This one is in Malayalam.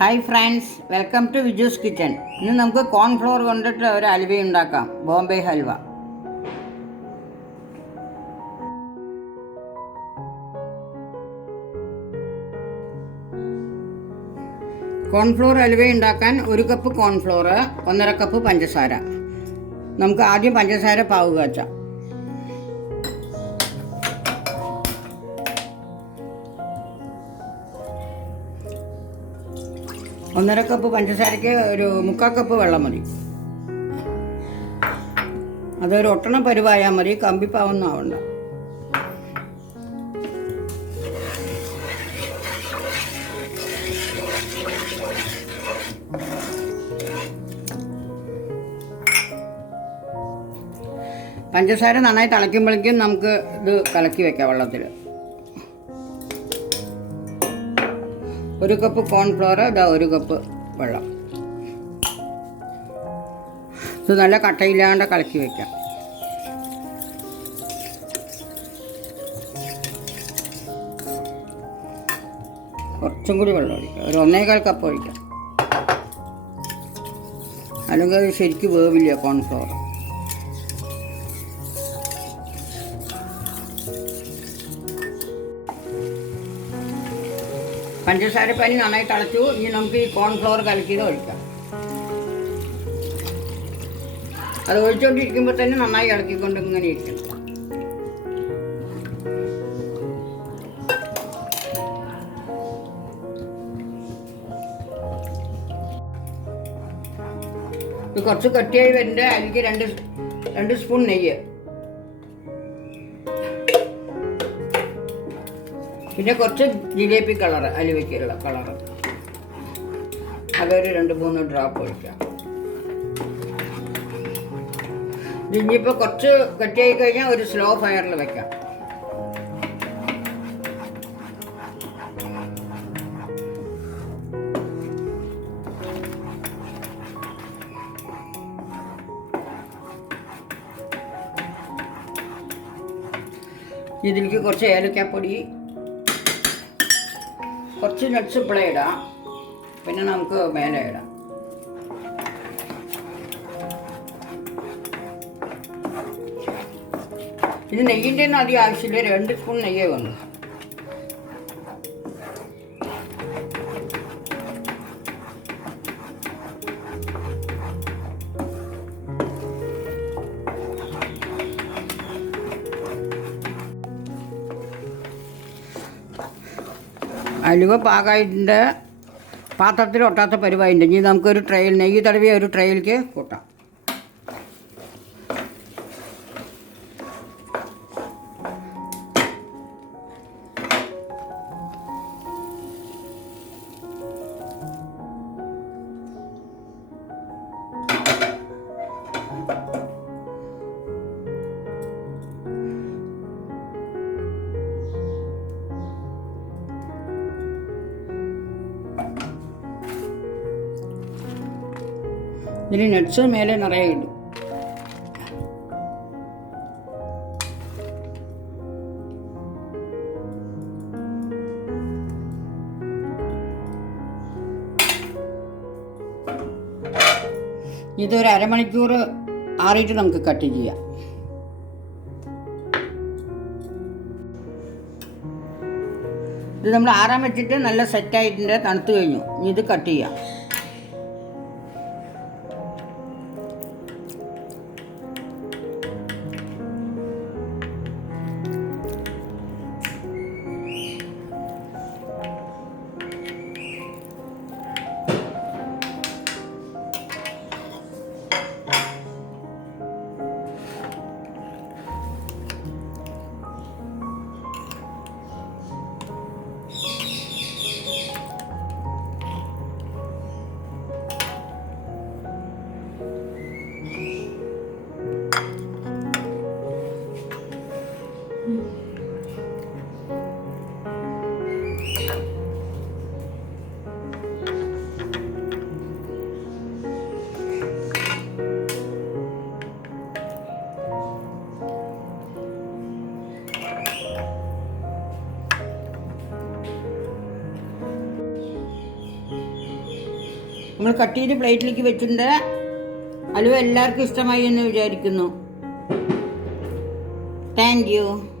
Hi friends, welcome to Viju's kitchen. ഇന്ന് നമുക്ക് കോൺഫ്ലോർ കൊണ്ടിട്ട് ഒരു ഹൽവ ഉണ്ടാക്കാം, ബോംബെ ഹൽവ. കോൺഫ്ലോർ ഹൽവ ഉണ്ടാക്കാൻ 1 കപ്പ് കോൺഫ്ലോർ, 1.5 കപ്പ് പഞ്ചസാര. നമുക്ക് ആദ്യം പഞ്ചസാര പാവ് കാച്ചാം. ഒന്നര കപ്പ് പഞ്ചസാരയ്ക്ക് ഒരു 3/4 കപ്പ് വെള്ളം മതി. അതൊരു ഒട്ടണ പരുവായാൽ മതി, കമ്പിപ്പാവൊന്നും ആവണ്ട. പഞ്ചസാര നന്നായി തിളയ്ക്കുമ്പോഴേക്കും നമുക്ക് ഇത് കലക്കി വെക്കാം വെള്ളത്തിൽ. 1 കപ്പ് കോൺഫ്ലവർ, 1 കപ്പ് വെള്ളം. ഇത് നല്ല കട്ടയില്ലാണ്ട് കലക്കി വയ്ക്കാം. കുറച്ചും കൂടി വെള്ളം ഒഴിക്കാം, ഒരു 1.25 കപ്പ് ഒഴിക്കാം. അല്ലെങ്കിൽ അത് ശരിക്കും വേവില്ല കോൺഫ്ലവർ. പഞ്ചസാര പനി നന്നായി തിളച്ചു. ഇനി നമുക്ക് ഈ കോൺഫ്ലവർ കലക്കിയത് ഒഴിക്കാം. അത് ഒഴിച്ചുകൊണ്ടിരിക്കുമ്പോൾ തന്നെ നന്നായി ഇളക്കിക്കൊണ്ട് ഇങ്ങനെ ഇരിക്കണം. ഇത് കുറച്ച് കട്ടിയായി വരുന്നുണ്ട്. അതിലേക്ക് 2 സ്പൂൺ നെയ്യ്, പിന്നെ കുറച്ച് ജിലേബി കളർ, അലുവയ്ക്കുള്ള കളർ, അതൊരു 2-3 ഡ്രോപ്പ് ഒഴിക്കാം. ഇനിയിപ്പോൾ കുറച്ച് കട്ടിയായി കഴിഞ്ഞാൽ ഒരു സ്ലോ ഫയറിൽ വെക്കാം. ഇതിലേക്ക് കുറച്ച് ഏലക്കാപ്പൊടി, കുറച്ച് നട്ട്സ് ഇപ്പോഴേ ഇടാം, പിന്നെ നമുക്ക് മേലെ ഇടാം. ഇത് നെയ്യിൻ്റെ ഒന്നും അധികം ആവശ്യമില്ല, 2 സ്പൂൺ നെയ്യേ വന്നു. അലുവ പാകമായിട്ടുണ്ട്, പാത്രത്തിൽ ഒട്ടാത്ത പരിവായിട്ടുണ്ട്. ഇനി നമുക്കൊരു ട്രേയിൽ, നെയ്യ് തടവിയ ഒരു ട്രേയിലേക്ക് കൂട്ടാം. ഇതിന് നട്ട്സ് മേലെ നിറയെ ഇടും. ഇതൊരു 1/2 മണിക്കൂർ ആറിയിട്ട് നമുക്ക് കട്ട് ചെയ്യാം. ഇത് നമ്മൾ ആറാൻ വെച്ചിട്ട് നല്ല സെറ്റായിട്ടുണ്ട്, തണുത്ത് കഴിഞ്ഞു. ഇനി ഇത് കട്ട് ചെയ്യാം. നമ്മൾ കട്ട് ചെയ്ത് പ്ലേറ്റിലേക്ക് വെച്ചിട്ടുണ്ട്. ഹലുവ എല്ലാവർക്കും ഇഷ്ടമായി എന്ന് വിചാരിക്കുന്നു. Thank you.